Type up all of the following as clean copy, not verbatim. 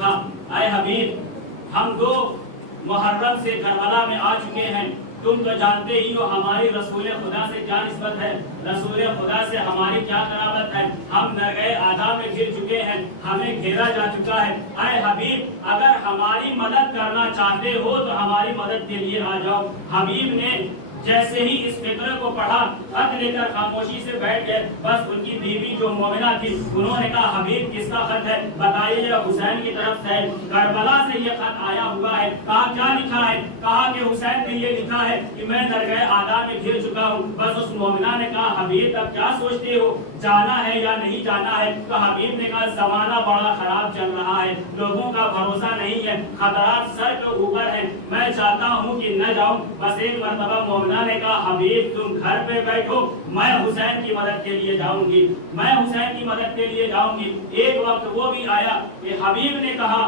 لکھا اے حبیب ہم 2 محرم سے کربلا میں آ چکے ہیں، تم تو جانتے ہی ہو ہماری رسول خدا سے کیا نسبت ہے، رسول خدا سے ہماری کیا قرابت ہے، ہم درگاہ اعلیٰ میں گر چکے ہیں، ہمیں گھیرا جا چکا ہے، اے حبیب اگر ہماری مدد کرنا چاہتے ہو تو ہماری مدد کے لیے آ جاؤ۔ حبیب نے جیسے ہی اس فقرے کو پڑھا خط لے کر خاموشی سے بیٹھ گئے۔ بس ان کی بیوی جو مومنہ تھی انہوں نے کہا حبیب کس کا خط ہے بتائیے، یہ حسین کی طرف سے ہے، کربلا سے یہ خط آیا ہوا ہے۔ کہا کیا لکھا ہے؟ کہا کہ حسین نے یہ لکھا ہے کہ میں درگاہ اعلیٰ میں گر چکا ہوں۔ بس اس مومنہ نے کہا حبیب اب کیا سوچتے ہو، جانا ہے یا نہیں جانا ہے؟ تو حبیب نے کہا زمانہ بڑا خراب چل رہا ہے، لوگوں کا بھروسہ نہیں ہے، خطرات سر کے اوپر ہیں، میں چاہتا ہوں کہ نہ جاؤں۔ بس ایک مرتبہ مومنہ نے کہا حبیب تم گھر پہ بیٹھو، میں حسین کی مدد کے لیے جاؤں گی، میں حسین کی مدد کے لیے جاؤں گی۔ ایک وقت وہ بھی آیا کہ حبیب نے کہا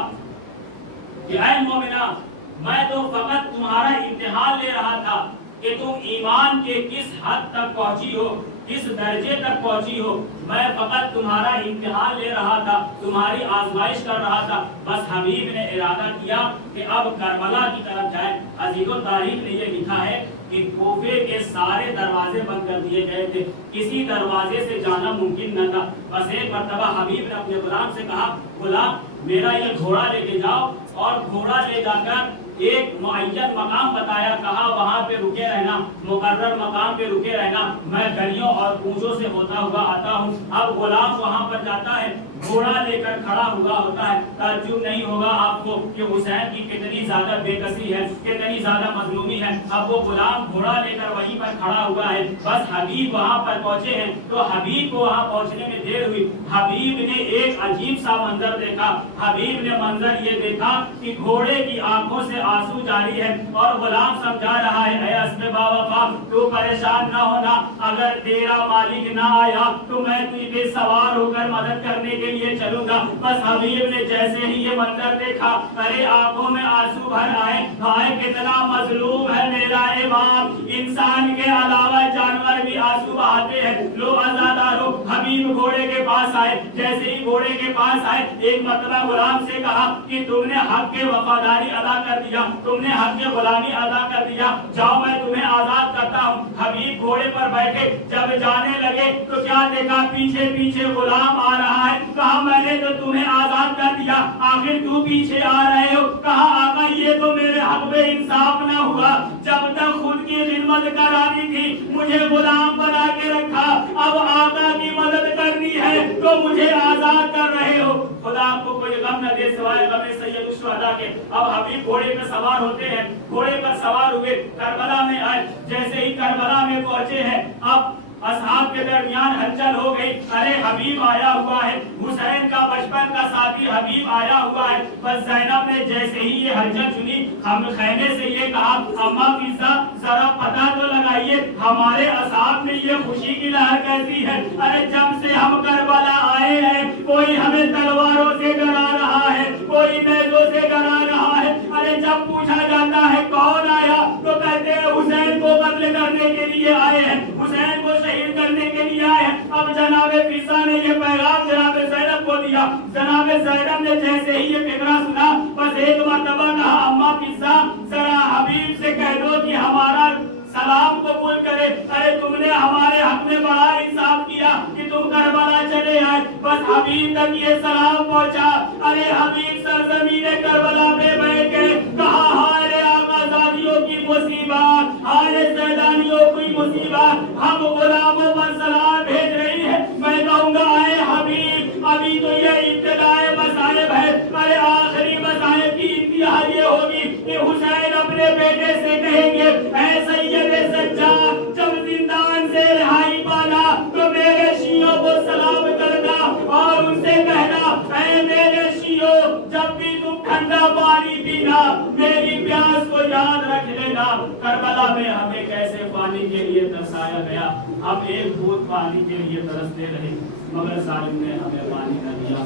کہ اے مومنہ میں تو فقط تمہارا امتحان لے رہا تھا کہ تم ایمان کے کس حد تک پہنچی ہو، کس درجے تک پہنچی ہو، میں فقط تمہارا امتحان لے رہا تھا، تمہاری آزمائش کر رہا تھا۔ بس حبیب نے ارادہ کیا کہ اب کربلا کی طرف جائیں۔ عزیز و تاریخ نے یہ لکھا ہے کہ کوفے کے سارے دروازے بند کر دیے گئے تھے، کسی دروازے سے جانا ممکن نہ تھا۔ بس ایک مرتبہ حبیب نے اپنے غلام سے کہا غلام میرا یہ گھوڑا لے کے جاؤ، اور گھوڑا لے جا کر ایک معین مقام بتایا، کہا وہاں پہ رکے رہنا، مقرر مقام پہ رکے رہنا، میں گلیوں اور کوچوں سے ہوتا ہوا آتا ہوں۔ اب غلام وہاں پر جاتا ہے، گھوڑا لے کر کھڑا ہوا ہوتا ہے۔ تعجب نہیں ہوگا آپ کو کہ حسین کی کتنی زیادہ بے کسی ہے، کتنی زیادہ مظلومی ہے۔ اب وہ غلام گھوڑا لے کر وہیں پر کھڑا ہوا ہے۔ بس حبیب وہاں پر پہنچے ہیں تو حبیب کو وہاں پہنچنے میں دیر ہوئی۔ حبیب نے ایک عجیب سا منظر دیکھا۔ حبیب نے منظر یہ دیکھا کہ گھوڑے کی آنکھوں سے آنسو جاری ہے اور غلام سمجھا رہا ہے اے اسب باوفا تو پریشان نہ ہونا، اگر تیرا مالک نہ آیا تو میں تجھ پہ سوار ہو کر مدد کرنے کے لیے چلوں گا۔ بس حبیب نے جیسے ہی یہ منظر دیکھا ارے آنکھوں میں آنسو بھر آئے، ہائے کتنا مظلوم ہے میرا امام، انسان کے علاوہ جانور بھی آنسو بہاتے ہیں، لو عزادارو۔ حبیب گھوڑے کے پاس آئے، جیسے ہی گھوڑے کے پاس آئے ایک مرتبہ غلام سے کہا کہ تم نے حق کے وفاداری ادا کر دیا، تم نے حق کے غلامی ادا کر دیا، جاؤ میں تمہیں آزاد کرتا ہوں۔ حبیب گھوڑے پر بیٹھے، جب جانے لگے تو کیا دیکھا پیچھے پیچھے غلام آ رہا ہے۔ کہا میں نے تو تمہیں آزاد کر دیا، آخر کیوں پیچھے آ رہے ہو؟ کہا آقا یہ تو میرے حق میں انصاف نہ ہوا، جب تک خود کی خدمت کرانی تھی مجھے غلام بنا کے رکھا، اب آقا کی مدد کرنی ہے تو مجھے آزاد کر رہے ہو۔ خدا آپ کو کوئی غم نہ دے سوائے غم سید الشہداء کے۔ اب حبیب گھوڑے پہ سوار ہوتے ہیں، گھوڑے پر سوار ہوئے کربلا میں آئے، جیسے ہی کربلا میں پہنچے ہیں اب اصحاب کے درمیان ہلچل ہو گئی، ارے حبیب آیا ہوا ہے، حسین کا بچپن کا ساتھی حبیب آیا ہوا ہے۔ بس زینب نے جیسے ہی یہ ہلچل سنی ہم خیمے سے یہ کہا اماں فضہ ذرا پتہ تو لگائیے ہمارے اصحاب میں یہ خوشی کی لہر کیسی ہے؟ ارے جب سے ہم کربلا آئے ہیں کوئی ہمیں تلواروں سے ڈرا رہا ہے، کوئی نیزوں سے ڈرا رہا ہے، ارے جب پوچھا جاتا ہے کون آیا تو کہتے ہیں حسین کو قتل کرنے کے لیے آئے ہیں، حسین کو شہید کرنے کے لیے آئے ہیں۔ اب جناب فضہ نے یہ پیغام جناب زینب کو دیا، جناب زینب نے جیسے ہی یہ فقرہ سنا بس ایک مرتبہ کہا اماں فضہ ذرا حبیب سے کہہ دو کہ ہمارا سلام قبول کرے، ارے تم نے ہمارے حق میں بڑا انصاف کیا کہ تم کربلا چلے آئے۔ بس حبیب تک یہ سلام پہنچا، ارے حبیب سرزمین کربلا پہ بیٹھ گئے، کہا ہائے آقا زادیوں کی مصیبت، ہائے زیدانیوں کی مصیبت، ہم غلاموں پر سلام بھیج رہی ہے۔ میں کہوں گا اے حبیب ابھی تو یہ ابتدائے مصائب ہے، ارے آخری مصائب کی انتہا یہ ہوگی کہ حسین اپنے بیٹے سے کہیں گے اے سید سجاد جب زندان سے رہائی پانا تو میرے شیعوں کو سلام کرنا اور ان سے کہنا اے میرے شیعوں جب بھی تم ٹھنڈا پانی پینا میری پیاس کو یاد رکھ لینا۔ کربلا میں ہمیں کیسے پانی کے لیے ترسایا گیا، ہم ایک بوند پانی کے لیے ترستے رہے مگر ظالم نے ہمیں پانی نہ دیا۔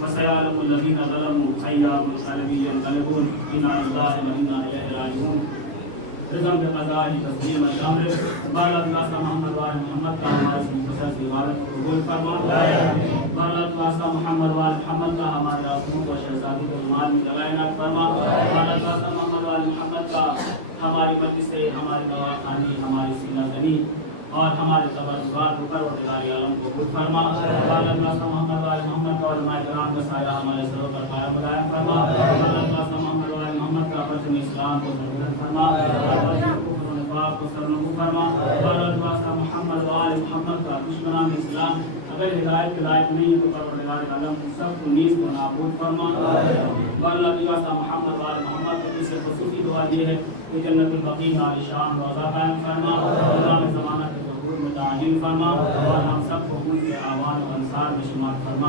وَسَيَعْلَمُ الَّذِينَ ظَلَمُوا أَيَّ مُنقَلَبٍ يَنقَلِبُونَ إِنَّ اللَّهَ وَإِنَّا إِلَيْهِ رَاجِعُونَ۔ رضم بقضاء تسلیم الامر بارلت واسطہ محمد وال محمد کا ہمارے مختصر سی عبادت کو قبول فرما بارلت واسطہ محمد وال محمد کا ہمارے آنسوؤں کو شہزادی کو ایمان میں جگہ عنایت فرما بارلت واسطہ محمد وال محمد کا ہماری مجلس سے ہماری دواخانی ہماری سینہ زنی اور ہمارے تبرکات کو پروردگار عالم کو قبول فرما بارلت واسطہ محمد وال محمد کا علماء کرام کا سایہ ہمارے سروں پر قائم دائم فرما بارلت واسطہ محمد وال محمد کا پرچم اسلام کو سربلند فرما پاک کو سرنگو فرما بارلت واسطہ محمد وال محمد کا دشمنان اسلام اگر ہدایت کے لائق نہیں ہے تو پروردگار عالم سب کو نیز کو نابود فرما بارلت واسطہ محمد وال محمد کی سے خصوصی دعا یہ ہے کہ جنت البقیع عالی شان روضہ قائم فرما امام زمانہ کے ظہور میں تعین فرما اور ہم سب کو ان کے آوان و انصار میں شمار فرما